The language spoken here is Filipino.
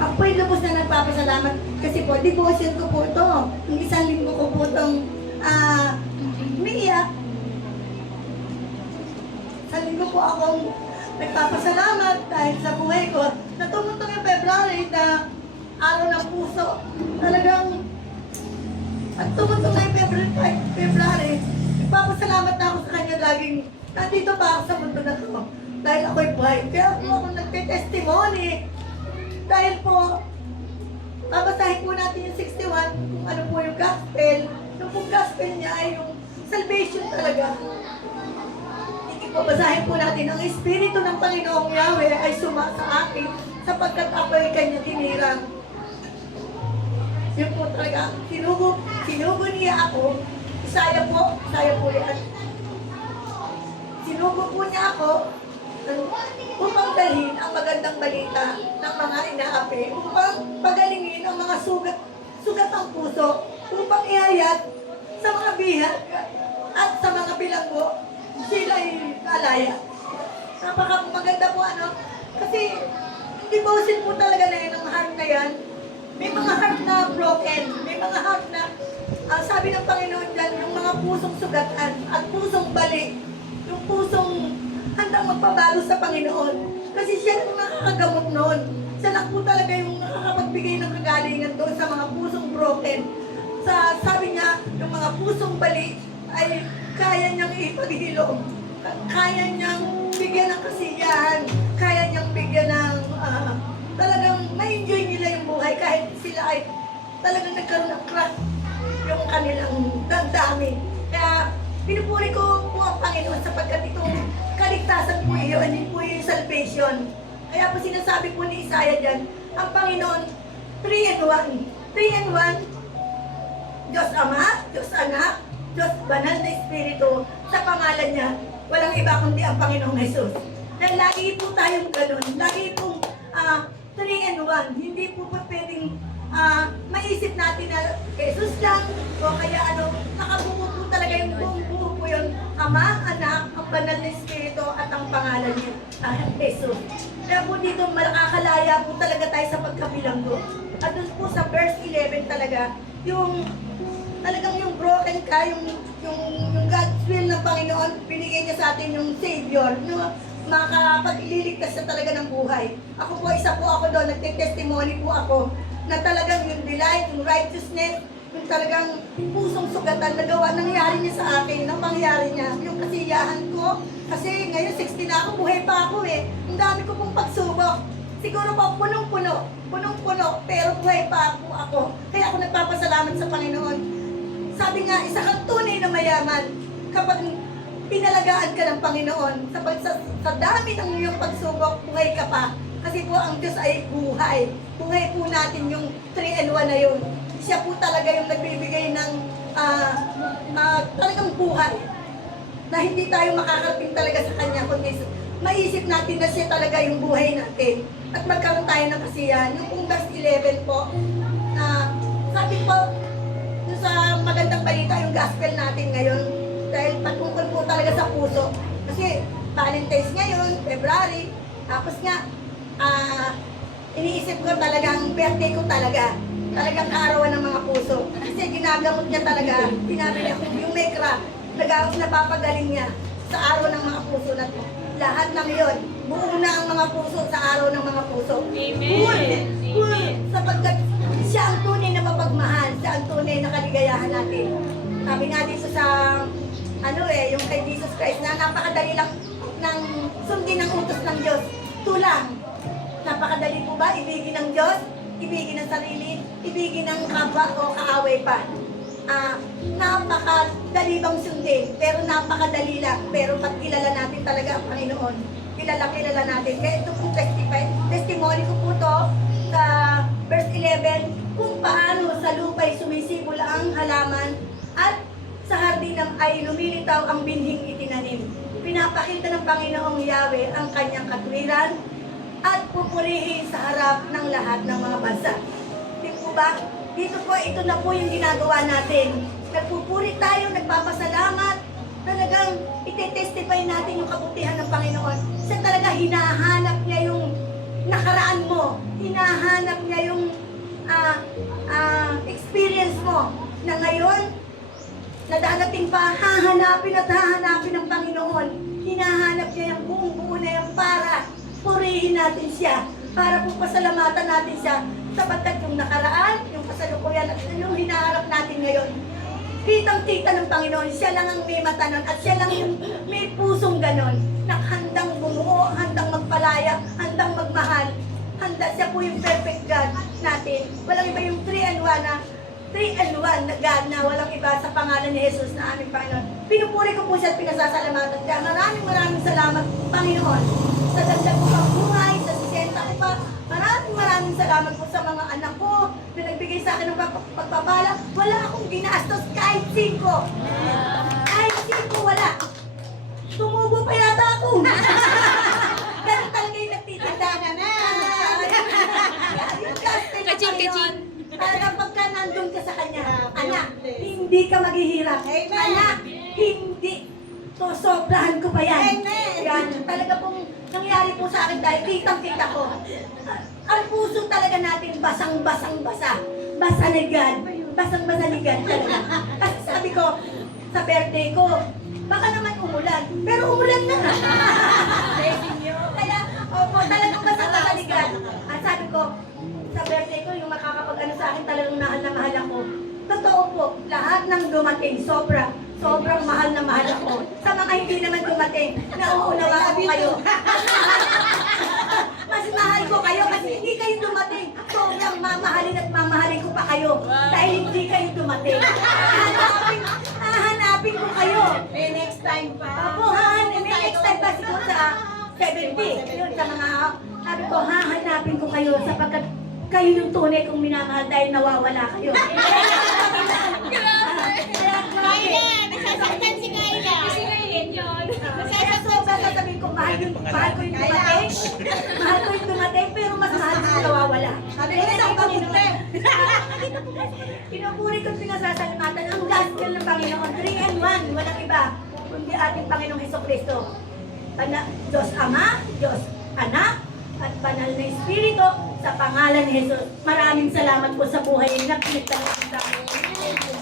Ako po'y lubos na nagpapasalamat kasi po, devotion ko po ito. Yung isang linggo ko po itong umiiyak. Sa linggo po akong nagpapasalamat dahil sa buhay ko. Natumutong yung February na araw ng puso. Talagang at tumutong na yung February, nagpapasalamat na ako sa kanya laging nandito pa ako sa mundo na to. Dahil ako'y buhay. Kaya po ako nagte-testimony. Dahil po, babasahin po natin yung 61, kung ano po yung gospel. Yung pong gospel niya ay yung salvation talaga. Babasahin po natin, ang Espiritu ng Panginoong Yahweh ay suma sa akin sapagkat ako ay kanya tinirang. Yun po talaga, sinugo niya ako, Isaya po yan. Sinugo po niya ako upang dalhin ang magandang balita ng mga inaapi, upang pagalingin ang mga sugat ang puso, upang ihayag sa mga bihat at sa mga bilanggo, sila'y alaya. Napaka-maganda po kasi devotion po talaga na yun, ang heart na yan. May mga heart na broken, may mga heart na, sabi ng Panginoon dyan, yung mga pusong sugatan at pusong balik, yung pusong handang magpabalo sa Panginoon. Kasi siya ang nakakagamot noon. Siya lang po talaga yung nakakapagbigay ng kagalingan doon sa mga pusong broken. Sabi niya, yung mga pusong balik ay kaya niyang ipaghilom. Kaya niyang bigyan ng kasiyahan. Kaya niyang bigyan ng talagang ma-enjoy nila yung buhay kahit sila ay talagang nagkaroon ng crack yung kanilang damdamin. Kaya pinupuri ko po ang Panginoon sapagkat itong kaligtasan po yun, hindi po yung salvation. Kaya po sinasabi po ni Isaiah dyan, ang Panginoon 3-in-1. 3-in-1, Diyos Ama, Diyos Anak, Diyos Banal na Espiritu, sa pangalan niya, walang iba kundi ang Panginoong Jesus. Dahil lagi po tayong ganun, lagi pong 3-in-1, hindi po pwedeng maisip natin na Jesus lang, o kaya nakabuo po talaga yung buong buo po yun, Ama, Anak, ang Banal na Espiritu, at ang pangalan niya, Jesus. Kaya po dito, makakalaya po talaga tayo sa pagkabilanggo. At doon po sa verse 11 talaga, talagang yung broken ka, yung God's will ng Panginoon, binigay niya sa atin yung Savior, makakapag-ililigtas na talaga ng buhay. Ako po, isa po ako doon, nagte-testimony po ako, na talagang yung delight, yung righteousness, yung talagang pusong sugatan na gawa, nangyari niya sa akin, nang mangyari niya, yung kasiyahan ko, kasi ngayon 60 na ako, buhay pa ako ang dami ko pong pagsubok. Siguro po, punong-puno, pero buhay pa ako. Kaya ako nagpapasalamat sa Panginoon. Sabi nga, isa kang tunay na mayaman kapag pinalagaan ka ng Panginoon. Sa dami ng iyong pagsubok, buhay ka pa. Kasi po ang Diyos ay buhay. Buhay po natin yung 3-in-1 na yun. Siya po talaga yung nagbibigay ng talagang buhay. Na hindi tayo makakarating talaga sa Kanya, kundi maisip natin na siya talaga yung buhay natin. At magkaroon tayo ng kasiyahan. Yung kung verse 11 po, sabi po, sa magandang balita yung gospel natin ngayon, dahil patungkol po talaga sa puso. Kasi Valentine's ngayon, February, tapos nga, iniisip ko talagang birthday ko talagang kaarawan ng mga puso. Kasi ginagamot niya talaga, sinabi niya kung yung may crack, napapagaling niya sa araw ng mga puso na to. Lahat ng yon, buo na ang mga puso sa araw ng mga puso. Amen. Full, sapagkat siya ang tunay na mapagmahal, siya ang tunay na kaligayahan natin. Sabi nga dito sa, yung kay Jesus Christ, na napakadali lang ng sundin ng utos ng Diyos. Tulang. Napakadali po ba? Ibigin ng Diyos, ibigin ng sarili, ibigin ng kapwa o kaaway pa. Napakadali bang sundin, pero napakadali lang. Pero pag kilala natin talaga ang Panginoon, kilala natin. Kaya ito pong testimony ko po to sa verse 11, kung paano sa lupa'y sumisibol ang halaman at sa hardinam ay lumilitaw ang binhing itinanim. Pinapakita ng Panginoong Yahweh ang kanyang katwiran at pupurihin sa harap ng lahat ng mga bansa. Di po ba? Dito po, ito na po yung ginagawa natin. Nagpupuri tayo, nagpapasalamat, talagang ite-testify natin yung kabutihan ng Panginoon. Siya talaga hinahanap niya yung nakaraan mo. Hinahanap niya yung experience mo na ngayon, na darating pa, hahanapin at hahanapin ng Panginoon. Hinahanap niya yung buong buo na yan para purihin natin siya, para po pasalamatan natin siya, sapagkat yung nakaraan, yung kasalukuyan at yung hinaharap natin ngayon, kitang-kita ng Panginoon, siya lang ang may mata nun, at siya lang yung may pusong ganon, na handang bumuo, handang magpalaya, handang magmahal, handa siya po yung perfect God natin. Walang iba yung 3-in-1 na 3-in-1 na God na walang iba sa pangalan ni Jesus na aming Panginoon. Pinupuri ko po siya at pinasasalamatan siya. Maraming salamat, Panginoon, sa dagdag ko pang buhay, sa 60 ko pa. Maraming salamat po sa mga anak ko na nagbigay sa akin ng pagpapala. Wala akong ginastos kahit 5. Kahit 5 wala. Tumubo pa yata ako. Ganun talaga yung nagtitinda na. Yung casting ng Panginoon, talaga pagka nandun ka sa Kanya, anak, hindi ka maghihirap. Anak, hindi. So, sobrahan ko pa yan. Yan, talaga pong nangyari po sa akin dahil kitang-kita ko. Ang puso talaga natin basang-basang-basa. Basa ni God. Basang-basa ni God talaga. Kasi sabi ko, sa birthday ko, baka naman umulan. Pero umulan na. Kaya, opo, talagang basang-basa ni God. At sabi ko, sa birthday ko, yung makakapag-ano sa akin talagang mahal na mahal ako. Totoo po, lahat ng dumating, sobrang mahal na mahal ako. Sa mga hindi naman dumating, nauunawa ko kayo. Mas mahal ko kayo kasi hindi kayo dumating. Sobrang mamahalin at mamahalin ko pa kayo dahil hindi kayo dumating. Hahanapin ko kayo. May next time pa. Opo, may next time pa siguro sa 70. Yun, sa mga, sabi ko, hahanapin ko kayo sapagkat kayo yung tunay kong minamahal dahil nawawala kayo. Kayla! Nasasaktan si Kayla! Kasi ngayon yun. Kaya sasabihin ko, mahal ko yung dumating. Mahal ko yung dumating, pero mas mahal ko yung nawawala. Sabi ko isang kabuti. Pinupuri ko at pinasasalamatan ang gospel ng Panginoon. 3-in-1, walang iba, kundi ating Panginoong Hesukristo. Diyos Ama, Diyos Anak, at Banal na Espiritu, sa pangalan ni Jesus. Maraming salamat po sa buhay na pinagtanong sa amin.